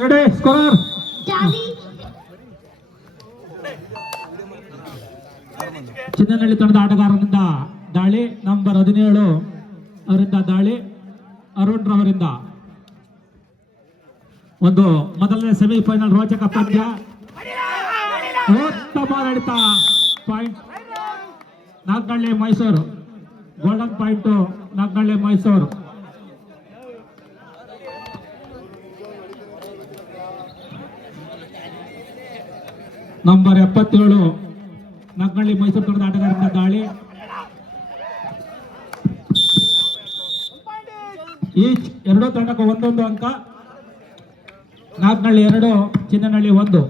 Ready scorer Chinnanahalli ತಂಡದ ಆಟಗಾರರಿಂದ ದಾಳಿ number 17 ಅವರಿಂದ ದಾಳಿ ಅರುಣ್ ರವರಿಂದ ಒಂದು ಮೊದಲನೇ ಸೆಮಿಫೈನಲ್ ರೋಚಕ ಪಂದ್ಯ. ಉತ್ತಮ ಆಡಳಿತ point Naganahalli Mysuru. Golden point Naganahalli Mysuru. Number 77 Naganahalli Mysuru ತಂಡದ ಆಟಗಾರರಿಂದ ದಾಳಿ. ಈಚ್ ಎರಡೂ ತಂಡಕ್ಕೂ ಒಂದೊಂದು ಅಂಕ. ನಾಗನಹಳ್ಳಿ 2, ಚಿನ್ನನಹಳ್ಳಿ 1.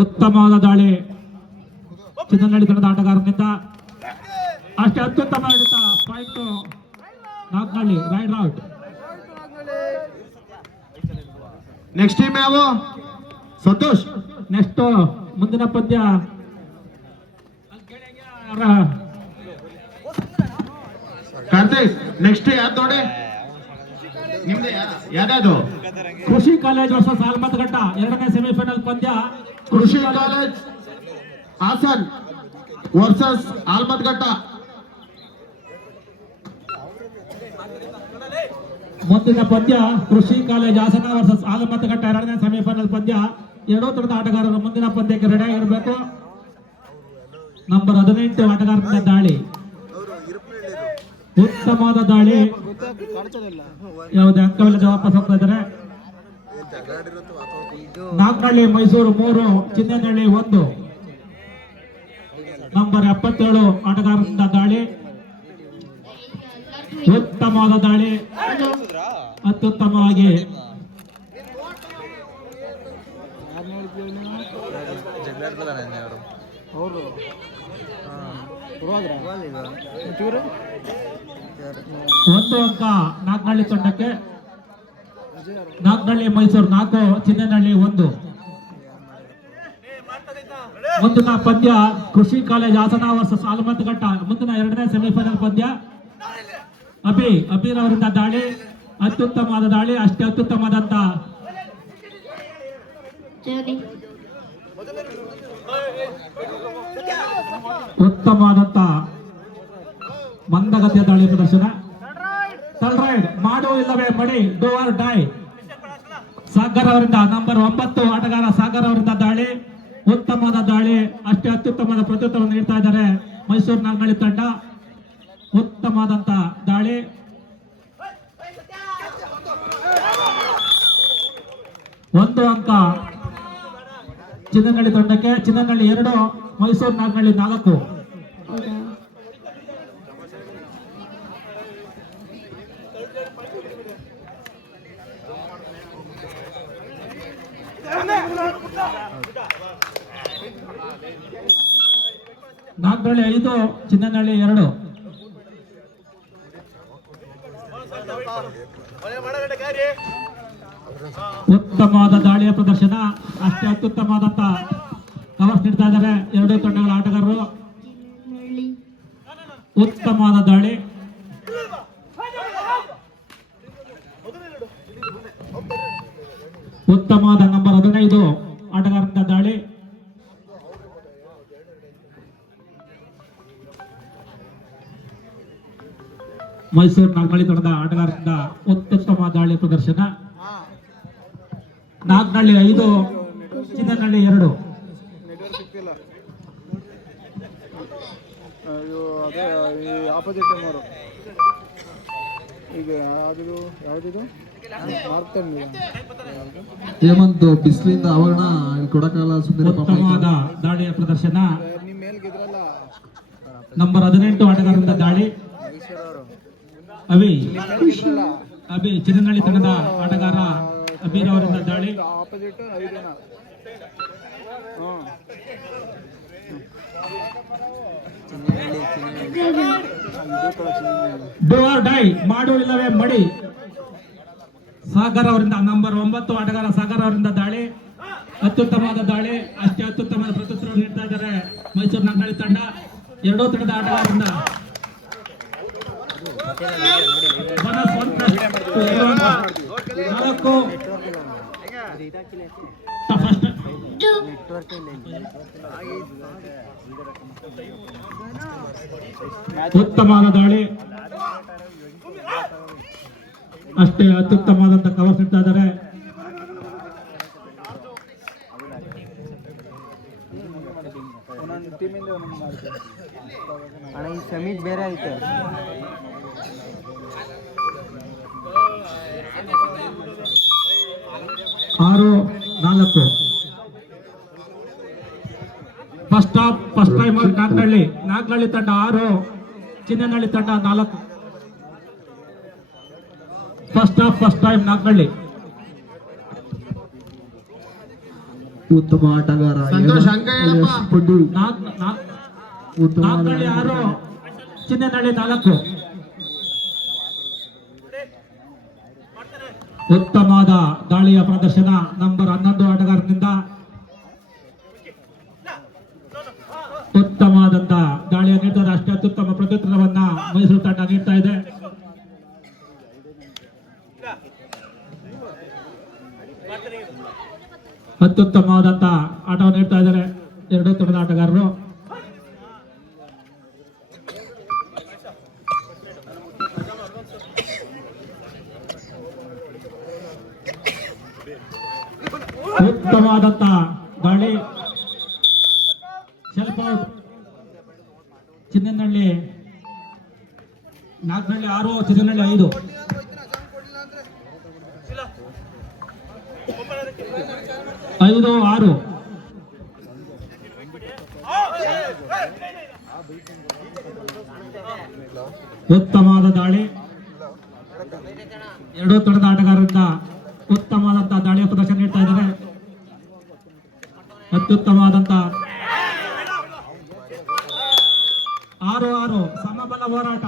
ಉತ್ತಮವಾದ ದಾಳಿ ಚಿನ್ನನಹಳ್ಳಿ ತಂಡದ ಆಟಗಾರನಿಂದ. ಅಷ್ಟೇ ಅತ್ಯುತ್ತಮ ಆಡಳಿತ point Naganahalli. Raid out. Next team ಯಾವ ಸಂತೋಷ್? ನೆಕ್ಸ್ಟ್ ಮುಂದಿನ ಪಂದ್ಯ ಕಾರ್ತಿಕ್. ನೆಕ್ಸ್ಟ್ ಯಾವ್ದು ನೋಡಿ ನಿಮ್ದು ಯಾವ್ದು? ಕೃಷಿ ಕಾಲೇಜ್ ವರ್ಸಸ್ ಆಲ್ಮತ್ಘಟ್ಟ ಎರಡನೇ ಸೆಮಿಫೈನಲ್ ಪಂದ್ಯ. ಕೃಷಿ ಕಾಲೇಜ್ ಹಾಸನ್ ವರ್ಸಸ್ ಆಲ್ಮತ್ಘಟ್ಟ. ಮುಂದಿನ ಪಂದ್ಯ ಕೃಷಿ ಕಾಲೇಜ್ ಹಾಸನ ವರ್ಸಸ್ ಆಲ್ಮತ್ಘಟ್ಟ ಎರಡನೇ ಸೆಮಿಫೈನಲ್ ಪಂದ್ಯ. ಎರಡೂ ತಂಡದ ಆಟಗಾರರು ಮುಂದಿನ ಪಂದ್ಯಕ್ಕೆ ರೆಡಿ ಆಗಿರಬೇಕು. ನಂಬರ್ 18 ಆಟಗಾರರಿಂದ ದಾಳಿ. ಉತ್ತಮವಾದ ದಾಳಿ. ಯಾವುದೇ ಅಂಕವಿಲ್ಲದೆ ವಾಪಸ್ ಹೋಗ್ತಾ ಇದ್ದಾರೆ. ನಾಗನಹಳ್ಳಿ ಮೈಸೂರು 3, ಚಿನ್ನನಹಳ್ಳಿ 1. ನಂಬರ್ 77 ಆಟಗಾರರಿಂದ ದಾಳಿ. ಉತ್ತಮವಾದ ದಾಳಿ. ಅತ್ಯುತ್ತಮವಾಗಿ ಒಂದು ಅಂಕ ನಾಗನಹಳ್ಳಿ ತಂಡಕ್ಕೆ. ನಾಗನಹಳ್ಳಿ ಮೈಸೂರು 4, ಚಿನ್ನನಹಳ್ಳಿ 1. ಮುಂದಿನ ಪಂದ್ಯ ಕೃಷಿ ಕಾಲೇಜ್ ಹಾಸನ ವರ್ಸಸ್ ಆಲ್ಮತ್ಘಟ್ಟ ಮುಂದಿನ ಎರಡನೇ ಸೆಮಿಫೈನಲ್ ಪಂದ್ಯ. ಅಬೀರ್ ಅವರಿಂದ ದಾಳಿ. ಅತ್ಯುತ್ತಮವಾದ ದಾಳಿ. ಅಷ್ಟೇ ಅತ್ಯುತ್ತಮವಾದಂತ ಉತ್ತಮವಾದಂತ ಮಂದಗತಿಯ ದಾಳಿ ಪ್ರದರ್ಶನ. ಥರ್ಡ್ ರೈಡ್ ಮಾಡು ಇಲ್ಲವೇ ಮಡಿ, ಡೂ ಆರ್ ಡೈ. ಸಾಗರ್ ಅವರಿಂದ ನಂಬರ್ 9 ಆಟಗಾರ ಸಾಗರ್ ಅವರಿಂದ ದಾಳಿ. ಉತ್ತಮವಾದ ದಾಳಿ. ಅಷ್ಟೇ ಅತ್ಯುತ್ತಮವಾದ ಪ್ರತ್ಯುತ್ತರ ನೀಡ್ತಾ ಇದ್ದಾರೆ ಮೈಸೂರು ನಾಗನಹಳ್ಳಿ ತಂಡ. ಉತ್ತಮವಾದಂತ ದಾಳಿ. ಒಂದು ಅಂಕ ಚಿನ್ನನಹಳ್ಳಿ ತಂಡಕ್ಕೆ. ಚಿನ್ನನಹಳ್ಳಿ 2, ಮೈಸೂರು ನಾಗನಹಳ್ಳಿ 4. ನಾಗನಹಳ್ಳಿ 5, ಚಿನ್ನನಹಳ್ಳಿ 2. ಉತ್ತಮವಾದ ದಾಳಿಯ ಪ್ರದರ್ಶನ. ಅಷ್ಟೇ ಅತ್ಯುತ್ತಮವಾದಂತ ಕವರ್ಸ್ ನೀಡ್ತಾ ಇದ್ದಾರೆ ಎರಡೂ ತಂಡಗಳ ಆಟಗಾರರು. ಉತ್ತಮವಾದ ದಾಳಿ. ಉತ್ತಮವಾದ ನಂಬರ್ 15 ಆಟಗಾರರಿಂದ ದಾಳಿ. ಮೈಸೂರು ನಾಗನಹಳ್ಳಿ ತಂಡದ ಆಟಗಾರರಿಂದ ಅತ್ಯುತ್ತಮ ದಾಳಿ ಪ್ರದರ್ಶನ. ನಾಗನಹಳ್ಳಿ 5, ಚಿನ್ನನಹಳ್ಳಿ 2. ಹೇಮಂತ್ ಬಿಸಿಲಿಂದ ಅವಗಣ ಕೊಡಕಾಲ. ಉತ್ತಮವಾದ ದಾಳಿಯ ಪ್ರದರ್ಶನ. ನಂಬರ್ 18 ಆಟಗಾರರಿಂದ ದಾಳಿ. ಅಭಿ ಚಿನ್ನನಹಳ್ಳಿ ತಂಡದ ಆಟಗಾರ ಅಬೀರ್ ಅವರಿಂದ ದಾಳಿ. ಡೂ ಆರ್ ಡೈ ಮಾಡು ಇಲ್ಲವೇ ಮಡಿ. ಸಾಗರ್ ಅವರಿಂದ ನಂಬರ್ 9 ಆಟಗಾರ ಸಾಗರ್ ಅವರಿಂದ ದಾಳಿ. ಅತ್ಯುತ್ತಮವಾದ ದಾಳಿ, ಅಷ್ಟೇ ಅತ್ಯುತ್ತಮವಾದ ಪ್ರತ್ಯುತ್ತರ ನೀಡ್ತಾ ಇದ್ದಾರೆ ಮೈಸೂರು ನಾಗನಹಳ್ಳಿ ತಂಡ. ಎರಡೂ ತಂಡದ ಆಟಗಾರರಿಂದ ಬೋನಸ್ 1+2 ಫಸ್ಟ್ ಉತ್ತಮವಾದ ದಾಳಿ, ಅಷ್ಟೇ ಅತ್ಯುತ್ತಮವಾದಂತ ಕವರ್ಸ್ ನೀಡ್ತಾ ಇದ್ದಾರೆ. ಅಣ್ಣ ಈ ಸಮೀಟ್ ಬೇರೆ ಐತೆ. 6-4 first half first timer Naganahalli ತಂಡ 6, ಚಿನ್ನನಹಳ್ಳಿ ತಂಡ 4. First half first time Naganahalli. ಉತ್ತಮ ಆಟಗಾರ ಸಂತೋಷ್ ಅಂಕ ಹೇಳಪ್ಪ. ಪಡ್ಡು ನಾಗನಹಳ್ಳಿ 6, ಚಿನ್ನನಹಳ್ಳಿ 4. ಉತ್ತಮವಾದ ದಾಳಿಯ ಪ್ರದರ್ಶನ ನಂಬರ್ 11 ಆಟಗಾರನಿಂದ. ಉತ್ತಮವಾದಂತ ದಾಳಿಯ ನೀಡ್ತಾರೆ, ಅಷ್ಟೇ ಅತ್ಯುತ್ತಮ ಪ್ರತ್ಯುತ್ತರವನ್ನ ಮೈಸೂರು ತಂಡ ನೀಡ್ತಾ ಇದೆ. ಅತ್ಯುತ್ತಮವಾದಂತ ಆಟವನ್ನು ನೀಡ್ತಾ ಇದ್ದಾರೆ ಎರಡೂ ತಂಡದ ಆಟಗಾರರು. ಉತ್ತಮವಾದಂತ ದಾಳಿ, ಸೆಲ್ಫ್ ಔಟ್. ಚಿನ್ನನಹಳ್ಳಿ ನಾಗನಹಳ್ಳಿ 6, ಚಿನ್ನನಹಳ್ಳಿ 5. ಐದು 6. ಉತ್ತಮವಾದ ದಾಳಿ, ಎರಡೂ ತಂಡದ ಆಟಗಾರರಿಂದ ಉತ್ತಮವಾದಂತ ದಾಳಿಯ ಪ್ರದರ್ಶನ ನೀಡ್ತಾ ಇದ್ದಾರೆ. ಅತ್ಯುತ್ತಮವಾದಂತ 6-6 ಸಮಬಲ ಹೋರಾಟ.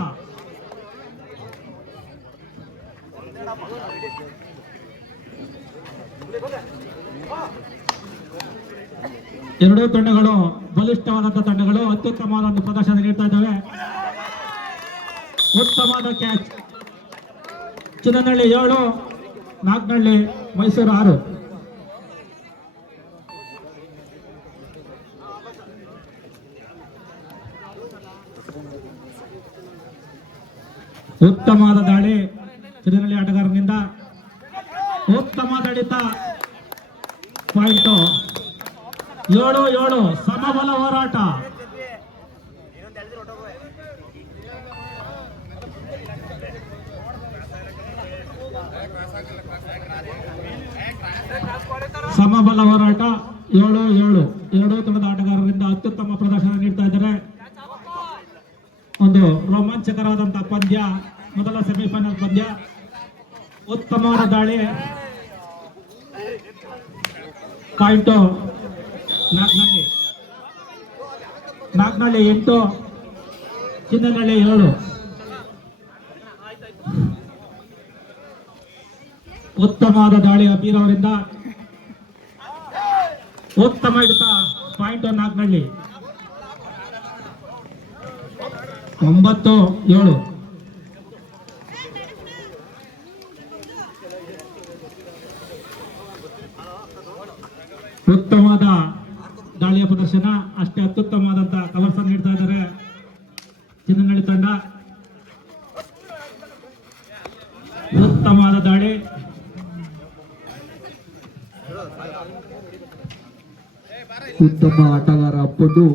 ಎರಡೂ ತಂಡಗಳು ಬಲಿಷ್ಠವಾದಂತಹ ತಂಡಗಳು ಅತ್ಯುತ್ತಮವಾದ ಪ್ರದರ್ಶನ ನೀಡ್ತಾ ಇದ್ದಾವೆ. ಉತ್ತಮವಾದ ಕ್ಯಾಚ್. ಚಿನ್ನನಹಳ್ಳಿ 7, ನಾಗನಹಳ್ಳಿ ಮೈಸೂರು 6. ಉತ್ತಮವಾದ ದಾಳಿ ಚಿನ್ನನಹಳ್ಳಿ ಆಟಗಾರನಿಂದ. ಉತ್ತಮ ದಡಿತ ಪಾಯಿಂಟ್. 7-7 ಸಮಬಲ ಹೋರಾಟ. ಸಮಬಲ ಹೋರಾಟ 7-7. ಎರಡೂ ತಂಡದ ಆಟಗಾರರಿಂದ ಅತ್ಯುತ್ತಮ ಪ್ರದರ್ಶನ ನೀಡ್ತಾ ಇದ್ದಾರೆ. ಒಂದು ರೋಮಾಂಚಕರವಾದಂತಹ ಪಂದ್ಯ, ಮೊದಲ ಸೆಮಿಫೈನಲ್ ಪಂದ್ಯ. ಉತ್ತಮವಾದ ದಾಳಿ, ಪಾಯಿಂಟ್ ನಾಗನಹಳ್ಳಿ 8, ಚಿನ್ನನಹಳ್ಳಿ 7. ಉತ್ತಮವಾದ ದಾಳಿ ಅಬೀರ್ ಅವರಿಂದ. ಉತ್ತಮ ಹಿಡಿತ, ಪಾಯಿಂಟ್ ನಾಗನಹಳ್ಳಿ 9-7. ಉತ್ತಮವಾದ ದಾಳಿಯ ಪ್ರದರ್ಶನ, ಅಷ್ಟೇ ಅತ್ಯುತ್ತಮವಾದಂತ ಕವರ್ಸ್ ನೀಡ್ತಾ ಇದ್ದಾರೆ ಚಿನ್ನನಹಳ್ಳಿ ತಂಡ. ಉತ್ತಮವಾದ ದಾಳಿ, ಉತ್ತಮ ಆಟಗಾರ ಪಡ್ಡು.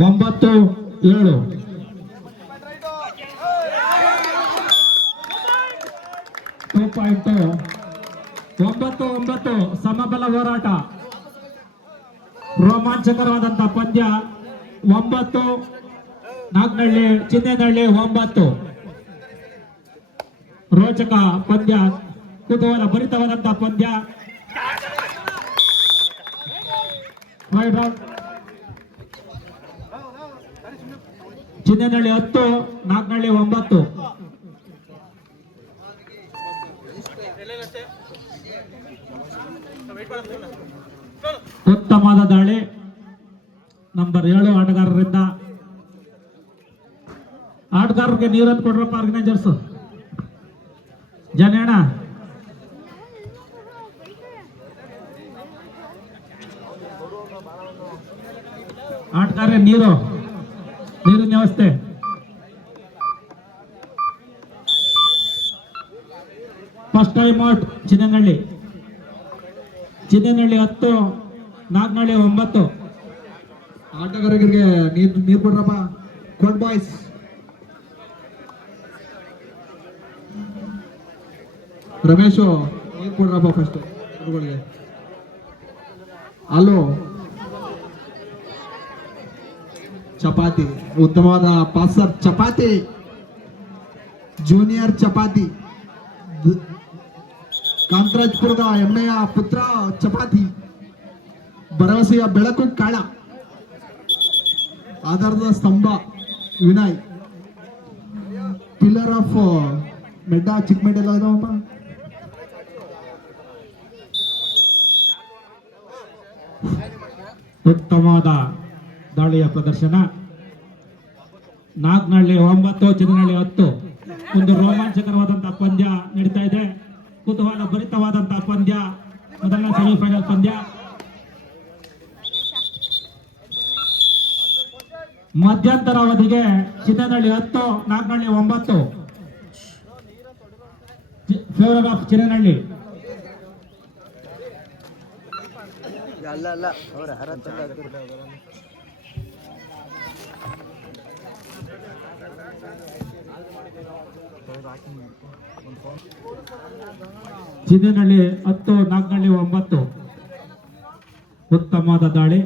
9-7. ಪಾಯಿಂಟ್ 9-9 ಸಮಬಲ ಹೋರಾಟ. ರೋಮಾಂಚಕರವಾದಂತಹ ಪಂದ್ಯ. 9 ನಾಗನಹಳ್ಳಿ, ಚಿನ್ನನಹಳ್ಳಿ 9. ರೋಚಕ ಪಂದ್ಯ, ಕುತೂಹಲ ಭರಿತವಾದಂತಹ ಪಂದ್ಯ. ಚಿನ್ನನಹಳ್ಳಿ 10, ನಾಗನಹಳ್ಳಿ 9. ಉತ್ತಮವಾದ ದಾಳಿ ನಂಬರ್ 7 ಆಟಗಾರರಿಂದ. ಆಟಗಾರರಿಗೆ ನೀರನ್ನು ಕೊಡ್ರಪ್ಪ ಆರ್ಗನೈಸರ್ಸ್. ಜನಣ್ಣ ಆಟಗಾರ ನೀರಿನ ವ್ಯವಸ್ಥೆ. First time out Chinnanahalli 10, Naganahalli 9. ಆಟಗಾರರಿಗೆ ನೀರು ಕೊಡ್ರಪ್ಪ. ಕೊಡ್ ಬಾಯ್ಸ್. ರಮೇಶು ನೀರು ಕೊಡ್ರಪ್ಪ ಫಸ್ಟ್ ಹುಡುಗರಿಗೆ. ಅಲ್ಲೋ ಚಪಾತಿ, ಉತ್ತಮವಾದ ಪಾಸರ್ ಚಪಾತಿ, ಜೂನಿಯರ್ ಚಪಾತಿ, ಕಾಂತರಾಜ್ಪುರದ ಹೆಮ್ಮೆಯ ಪುತ್ರ ಚಪಾತಿ, ಭರವಸೆಯ ಬೆಳಕು ಕಾಳ, ಆಧಾರದ ಸ್ತಂಭ ವಿನಯ್, ಪಿಲ್ಲರ್ ಆಫ್ ಮೆಡ್ಡ ಚಿಕ್ಕಮೆಡ್ಡ ಎಲ್ಲ ಇದಾವಪ್ಪ. ಉತ್ತಮವಾದ ದಾಳಿಯ ಪ್ರದರ್ಶನ. ನಾಗನಹಳ್ಳಿ 9, ಚಿನ್ನನಹಳ್ಳಿ 10. ಒಂದು ರೋಮಾಂಚಕರವಾದಂತಹ ಪಂದ್ಯ ನಡೀತಾ ಇದೆ. ಕುತೂಹಲ ಭರಿತವಾದಂತಹ ಪಂದ್ಯ, ಮೊದಲನೇ ಸೆಮಿಫೈನಲ್ ಪಂದ್ಯ. ಮಧ್ಯಂತರ ಅವಧಿಗೆ ಚಿನ್ನನಹಳ್ಳಿ 10, ನಾಗನಹಳ್ಳಿ 9. Favour of Chinnanahalli. ಚಿನ್ನನಹಳ್ಳಿ 10, ನಾಗನಹಳ್ಳಿ 9. ಉತ್ತಮವಾದ ದಾಳಿ,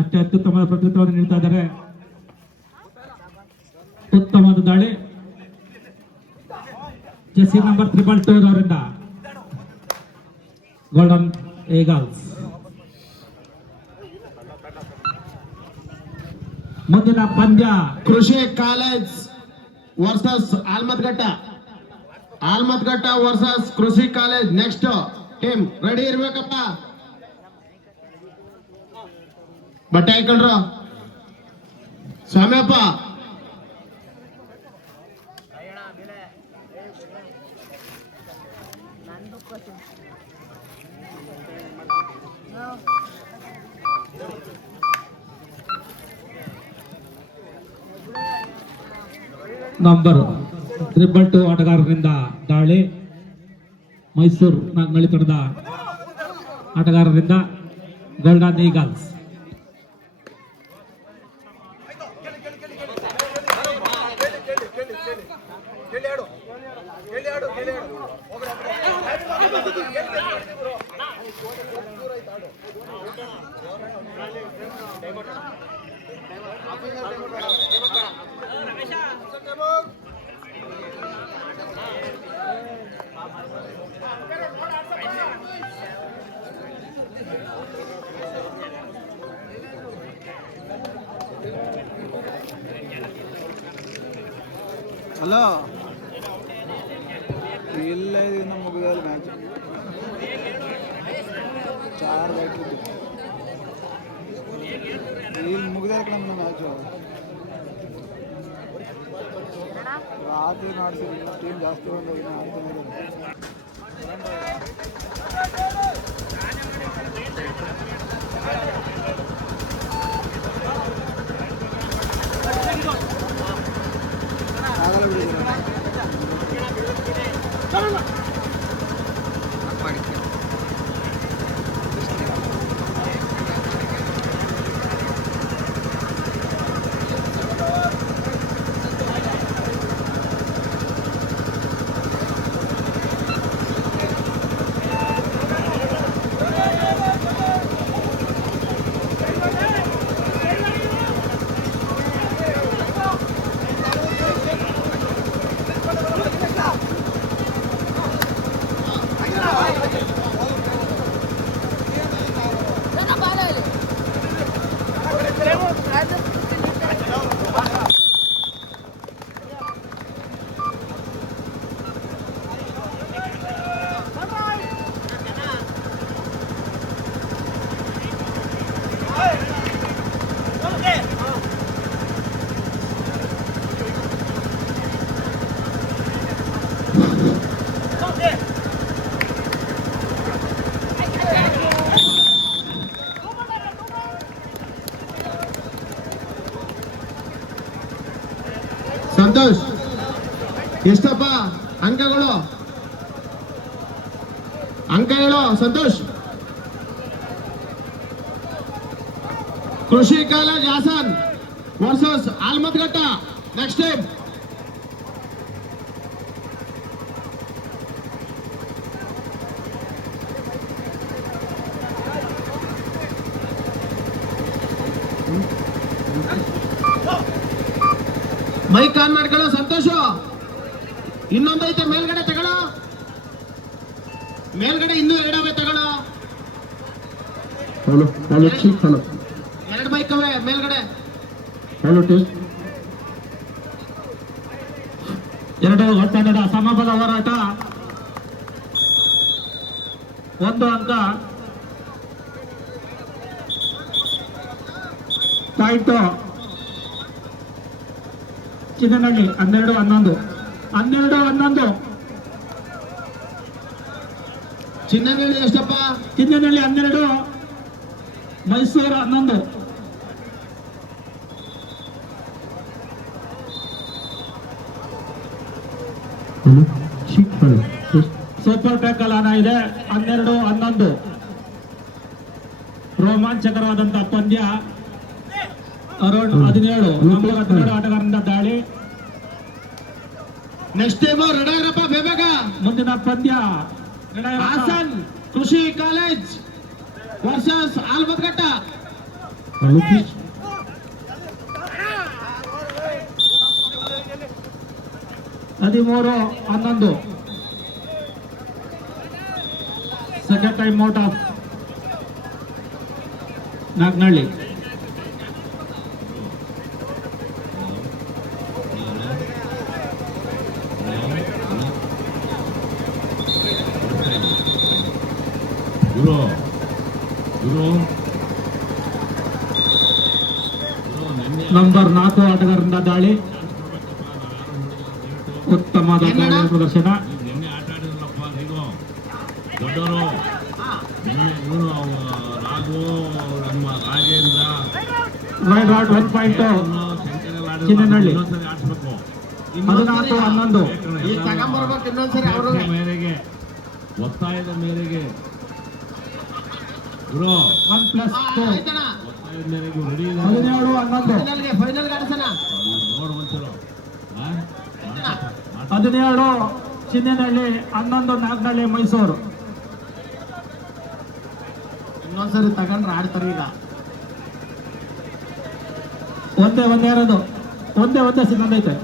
ಅಷ್ಟೇ ಅತ್ಯುತ್ತಮವಾದ ಪ್ರತ್ಯುತ್ತರವನ್ನು ನೀಡ್ತಾ ಇದ್ದಾರೆ. ಉತ್ತಮವಾದ ದಾಳಿ ಜೆಸಿ ನಂಬರ್ 222 ಅವರಿಂದ ಗೋಲ್ಡನ್ ಈಗಲ್ಸ್. ಮುಂದಿನ ಪಂದ್ಯ ಕೃಷಿ ಕಾಲೇಜ್ ವರ್ಸಸ್ ಆಲ್ಮತ್ಗಟ್ಟ ವರ್ಸಸ್ ಕೃಷಿ ಕಾಲೇಜ್. ನೆಕ್ಸ್ಟ್ ಟೀಮ್ ರೆಡಿ ಇರ್ಬೇಕಪ್ಪ. ಬಟ್ಟೆ ಹಾಕೊಂಡ್ರು ಸ್ವಾಮಿಯಪ್ಪ. ನಂಬರ್ 222 ಆಟಗಾರರಿಂದ ದಾಳಿ. ಮೈಸೂರು ನಾಗನಹಳ್ಳಿ ತಂಡದ ಆಟಗಾರರಿಂದ ಗೋಲ್ಡನ್ ಈಗಲ್ಸ್. ಹಲೋ, ಇಲ್ಲೇ ಇದೀವಿ ನಮ್ಮ ಮುಗಿದಲ್ಲಿ ಮ್ಯಾಚ್. 4 ಬ್ಯಾಟ್ರಿದ್ದು ಇಲ್ಲಿ ಮುಗಿದಕ್ಕೆ ನಮ್ಮನ್ನ ಮ್ಯಾಚು. ರಾತ್ರಿ ಮಾಡಿಸಿದ್ವಿ, ಟೀಮ್ ಜಾಸ್ತಿ ಬಂದವು, ಇನ್ನು ಆಡ್ತಾನೆ ಆಗಲ್ಲ ಬಿಡಿದ್ದೀರ. ಸಂತೋಷ್ ಎಷ್ಟಪ್ಪ ಅಂಕಗಳು? ಅಂಕ ಹೇಳು ಸಂತೋಷ್. ಕೃಷಿ college Hassan versus Almathghatta. Next time mike on ಮಾಡ್ಕೊಳ್ಳೋ ಸಂತೋಷ. ಇನ್ನೊಂದೈತೆ ಮೇಲ್ಗಡೆ ತಗೊಳ್ಳೋ, ಮೇಲ್ಗಡೆ ಇನ್ನೂ ಎರಡವೇ ತಗೊಳ್ಳೋ. ಹಲೋ ಹಲೋ ಚೀಫ್ ಹಲೋ ಎರಡು ಮೈಕ್ ಅವೇ ಮೇಲ್ಗಡೆ. Hello test. ಎರಡು ತಂಡದ ಸಮಬಲ ಹೋರಾಟ. ಒಂದು ಅಂಕ ಪಾಯಿಂಟ್ ಚಿನ್ನನಹಳ್ಳಿ 12-11. 12-11 ಚಿನ್ನನಹಳ್ಳಿ ಎಷ್ಟಪ್ಪ? Chinnanahalli 12, Mysuru 11. Hello chief hello test. Super tackle ಆನ ಇದೆ. 12-11 ರೋಮಾಂಚಕರವಾದಂತಹ ಪಂದ್ಯ. ಅರುಣ್ 17 ನಂಬರ್ 12 ಆಟಗಾರರಿಂದ ದಾಳಿ. ನೆಕ್ಸ್ಟ್ ಟೈಮ್ ರೆಡಾಗಿರಪ್ಪ ಬೇಬೇಗ. ಮುಂದಿನ ಪಂದ್ಯ ಹಾಸನ್ ಕೃಷಿ college versus Almathghatta. Hello test. 13-11 second time out of Naganahalli. ಗುರು ಗುರು ನಂಬರ್ 4 ಆಟಗಾರರಿಂದ ದಾಳಿ. ಉತ್ತಮವಾದ ದಾಳಿ ಪ್ರದರ್ಶನ. ನಿನ್ನೆ ಆಟ ಆಡಿದ್ರಲ್ಲಪ್ಪ ನೀವು ದೊಡ್ಡವರು. ನಿನ್ನೆ ಇವನು ರಾಘು, ನಮ್ಮ ರಾಜೇಂದ್ರ, ರೈಟ್ ರಾಟ್ 1 ಪಾಯಿಂಟ್ ಶಂಕರ್ ಚಿನ್ನನಹಳ್ಳಿ. ಇನ್ನೊಂದ್ಸರಿ ಆಡಿಸ್ಬೇಕು. 14-11 ಈಗ ತಗೊಂಬರ್ಬೇಕು ಇನ್ನೊಂದ್ಸರಿ ಅವರು. ಮೇರೆಗೆ ಒತ್ತಾಯದ ಮೇರೆಗೆ ಗುರು 1+2 ಆಯ್ತಣ್ಣ, ಒತ್ತಾಯದ ಮೇರೆಗೆ ರೆಡಿ 17-11 ಫೈನಲ್ ಆಡಿಸೋಣ. ನೋಡು ಒಂದ್ಸಲ 17 ಚಿನ್ನನಹಳ್ಳಿ 11 ನಾಗ್ನಹಳ್ಳಿ ಮೈಸೂರು. ಇನ್ನೊಂದ್ಸರಿ ತಗೊಂಡ್ರೆ ಆಡ್ತಾರೆ ಈಗ. ಒಂದೇ ಇರೋದು. ಒಂದೇ ಸಿನ್ನೈತೆ.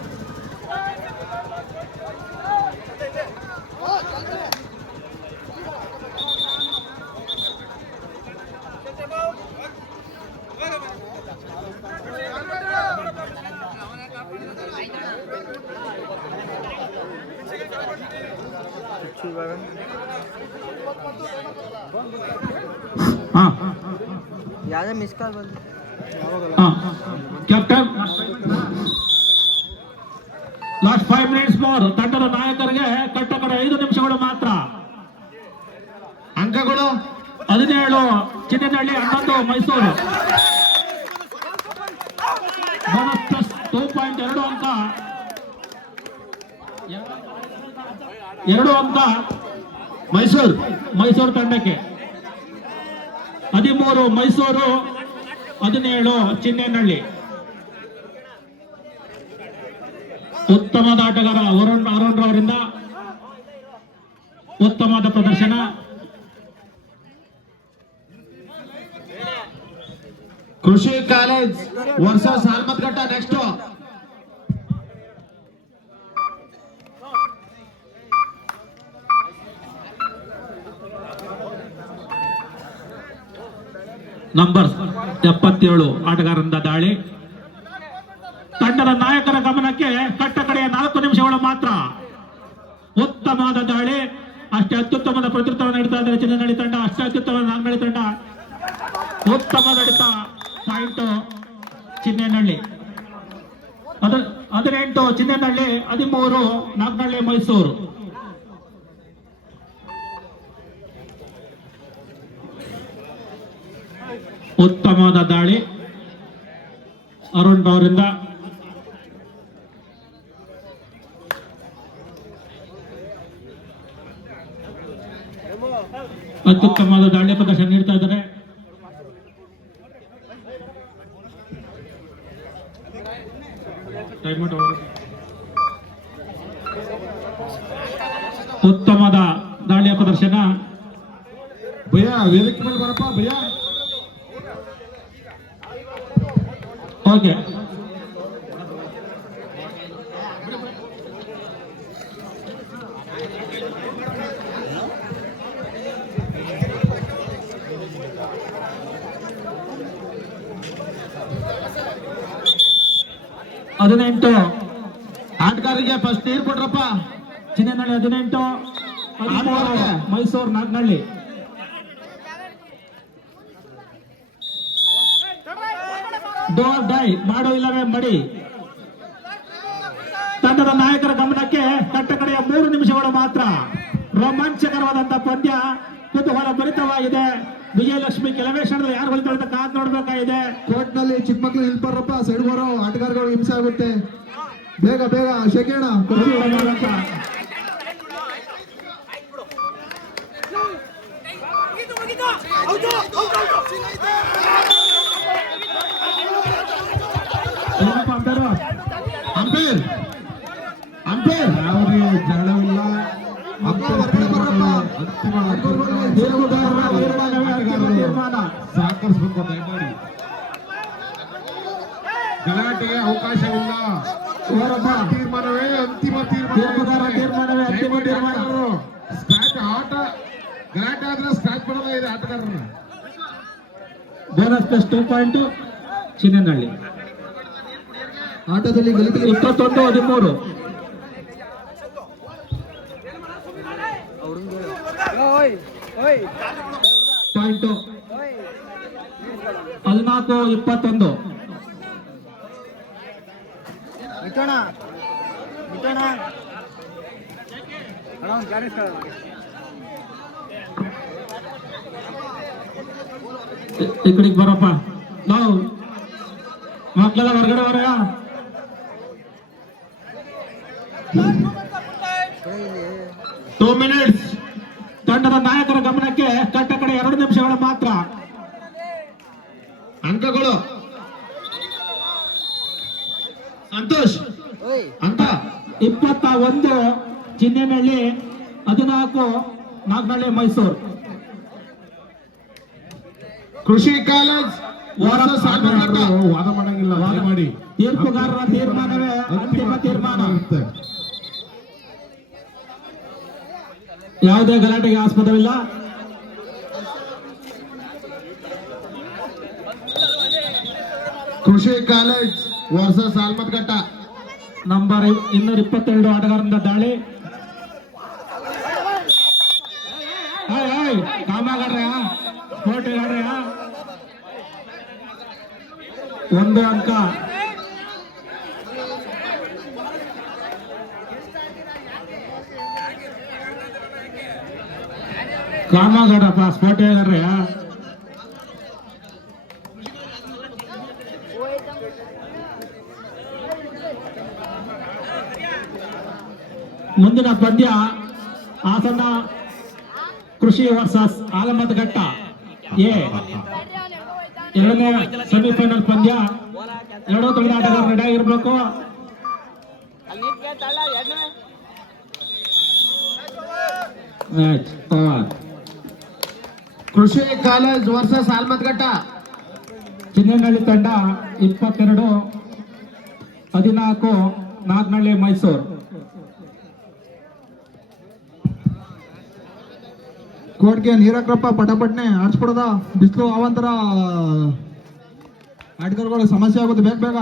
ಹಾ ಯಾವುದೇ ಮಿಸ್ ಕಾಲ್ ಬಂದು ಕ್ಯಾಪ್ಟನ್ ಲಾಸ್ಟ್ 5 ಮಿನಿಟ್ಸ್ ಮೋರ್. ತಂಡದ ನಾಯಕರಿಗೆ ಕಟ್ಟಕಡೆ 5 ನಿಮಿಷಗಳು ಮಾತ್ರ. ಅಂಕಗಳು 17 ಚಿನ್ನನಹಳ್ಳಿ, 11 ಮೈಸೂರು. ಬೋನಸ್ ಪ್ಲಸ್ 2.2 ಅಂಕ. 2 ಅಂಕ ಮೈಸೂರು ತಂಡಕ್ಕೆ. 13 ಮೈಸೂರು, 17 ಚಿನ್ನನಹಳ್ಳಿ. ಉತ್ತಮವಾದ ಆಟಗಾರ ಅರುಣ್ ಅವರಿಂದ ಉತ್ತಮವಾದ ಪ್ರದರ್ಶನ. ಕೃಷಿ college versus Almathghatta. Next number 77 ಆಟಗಾರರಿಂದ ದಾಳಿ. ತಂಡದ ನಾಯಕರ ಗಮನಕ್ಕೆ ಕಟ್ಟಕಡೆಯ 4 ನಿಮಿಷಗಳು ಮಾತ್ರ. ಉತ್ತಮವಾದ ದಾಳಿ. ಅಷ್ಟೇ ಅತ್ಯುತ್ತಮದ ಪ್ರತಿತ್ವ ನೀಡ್ತಾ ಇದ್ದಾರೆ ಚಿನ್ನನಹಳ್ಳಿ ತಂಡ. ಅಷ್ಟೇ ಅತ್ಯುತ್ತಮದ ನಾಗ್ನಹಳ್ಳಿ ತಂಡ. ಉತ್ತಮ ನಡಿತ ಪಾಯಿಂಟ್ ಚಿನ್ನನಹಳ್ಳಿ. 18 ಚಿನ್ನನಹಳ್ಳಿ, 13 ನಾಗ್ನಹಳ್ಳಿ ಮೈಸೂರು. ಉತ್ತಮವಾದ ದಾಳಿ ಅರುಣ್ ಅವರಿಂದ. ಅತ್ಯುತ್ತಮವಾದ ದಾಳಿ ಪ್ರದರ್ಶನ ನೀಡ್ತಾ ಇದ್ದಾರೆ. ಉತ್ತಮವಾದ ದಾಳಿಯ ಪ್ರದರ್ಶನ. ಭಯ ವೇದಿಕೆ ಮೇಲೆ ಬರಪ್ಪ ಭಯ. ಓಕೆ, ಹದಿನೆಂಟು ಆಟಗಾರರಿಗೆ ಫಸ್ಟ್ ನೀರು ಕೊಡ್ರಪ್ಪ. ಚಿನ್ನನಹಳ್ಳಿ 18, 13 ಮೈಸೂರು ನಾಗನಹಳ್ಳಿ. ಡೋರ್ ಡೈ ಮಾಡೋ ಇಲ್ಲವೇ ಮಡಿ. ತಂಡದ ನಾಯಕರ ಗಮನಕ್ಕೆ ಕಟ್ಟ ಕಡೆಯ 3 ನಿಮಿಷಗಳು ಮಾತ್ರ. ರೋಮಾಂಚಕರವಾದಂತಹ ಪಂದ್ಯ, ಕುತೂಹಲ ಭರಿತವಾಗಿದೆ. ವಿಜಯಲಕ್ಷ್ಮಿ ಕೆಲವೇ ಕ್ಷಣದಲ್ಲಿ ಯಾರು ಹೊಲಿತಾರೆ ಅಂತ ಕಾದ್ ನೋಡ್ಬೇಕಾಗಿದೆ. ಕೋರ್ಟ್ ನಲ್ಲಿ ಚಿಕ್ಕ ಮಕ್ಳು ನಿಲ್ಬಾರಪ್ಪ, ಸೈಡ್ ಬರೋ ಆಟಗಾರಗಳು ಹಿಂಸೆ ಆಗುತ್ತೆ. ಬೇಗ ಬೇಗ ಶೇಖೇಣ. ಅಂಪೇರ್ ಅಂಪೇರ್ ಯಾವುದೇ ಜಗಳವಿಲ್ಲ. ತೀರ್ಮಾನ ಸಹಕರಿಸಬೇಕು ದಯಮಾಡಿ. ಗಲಾಟೆಗೆ ಅವಕಾಶವಿಲ್ಲ. ತೀರ್ಮಾನವೇ ಅಂತಿಮ ತೀರ್ಮಾನವೇ ಅಂತಿಮ ತೀರ್ಮಾನ. ಸ್ಕ್ರಾಚ್ ಆಟ ಗಲಾಟೆ ಆದ್ರೆ ಸ್ಕ್ರಾಚ್ ಮಾಡೋದೇ ಇದೆ ಆಟಗಾರರನ್ನ. Bonus plus 2 point Chinnanahalli. ಆಟದಲ್ಲಿ ಗೆಲುವಿಗೆ 21-13 ಪಾಯಿಂಟ್. 14-21 ಈ ಕಡೆಗೆ ಬರಪ್ಪ. ನಾವು ಮಕ್ಕಳೆಲ್ಲ ಹೊರಗಡೆ ಬರ. Two minutes. ತಂಡದ ನಾಯಕರ ಗಮನಕ್ಕೆ ಕಟ್ಟ ಕಡೆ 2 ನಿಮಿಷಗಳು ಮಾತ್ರ. ಅಂಕಗಳು ಸಂತೋಷ್ ಅಂತ 21 ಚಿನ್ನನಹಳ್ಳಿ, 14 ನಾಗನಹಳ್ಳಿ ಮೈಸೂರು. ಕೃಷಿ ಕಾಲೇಜ್ ವರ್ಸಸ್ ಆಟಗಾರರ ವಾದ ಮಾಡಂಗಿಲ್ಲ ದಯಮಾಡಿ. ತೀರ್ಪುಗಾರರ ತೀರ್ಮಾನವೇ ಅಂತಿಮ ತೀರ್ಮಾನ. ಯಾವುದೇ ಗಲಾಟೆಗೆ ಆಸ್ಪದವಿಲ್ಲ. ಕೃಷಿ ಕಾಲೇಜ್ ವರ್ಸಸ್ ಆಲ್ಮತ್ಘಟ್ಟ. ನಂಬರ್ 222 ಆಟಗಾರರಿಂದ ದಾಳಿ. ಕಾಮಗಾರ್ಯ ಸ್ಫೋಟಗಾರ್ಯ 1 ಅಂಕ. ಕಾಮಗಾರಪ್ಪ ಸ್ಫೋಟಗಾರ್ಯ. ಮುಂದಿನ ಪಂದ್ಯ ಹಾಸನ ಕೃಷಿ ವರ್ಸಸ್ ಆಲಮತಘಟ್ಟ ಎ 2ನೇ ಸೆಮಿಫೈನಲ್ ಪಂದ್ಯ. 2 ತೊಳೆದ ಆಟಗಾರರು ರೆಡಿ ಆಗಿರ್ಬೇಕು. Match over. ಕೃಷಿ ಕಾಲೇಜ್ ವರ್ಸಸ್ ಆಲ್ಮತ್ಘಟ್ಟ. ಚಿನ್ನನಹಳ್ಳಿ ತಂಡ 22, 14 ನಾಗನಹಳ್ಳಿ ಮೈಸೂರು. ಕೋರ್ಟ್ಗೆ ನೀರಾಕ್ರಪ್ಪ, ಪಟಪಟ್ನೆ ಆಡ್ಸ್ಬಿಡದ. ಬಿಸಿಲು ಅವಂತರ ಆಟಗಾರಗಳು ಸಮಸ್ಯೆ ಆಗುತ್ತೆ. ಬೇಗ ಬೇಗ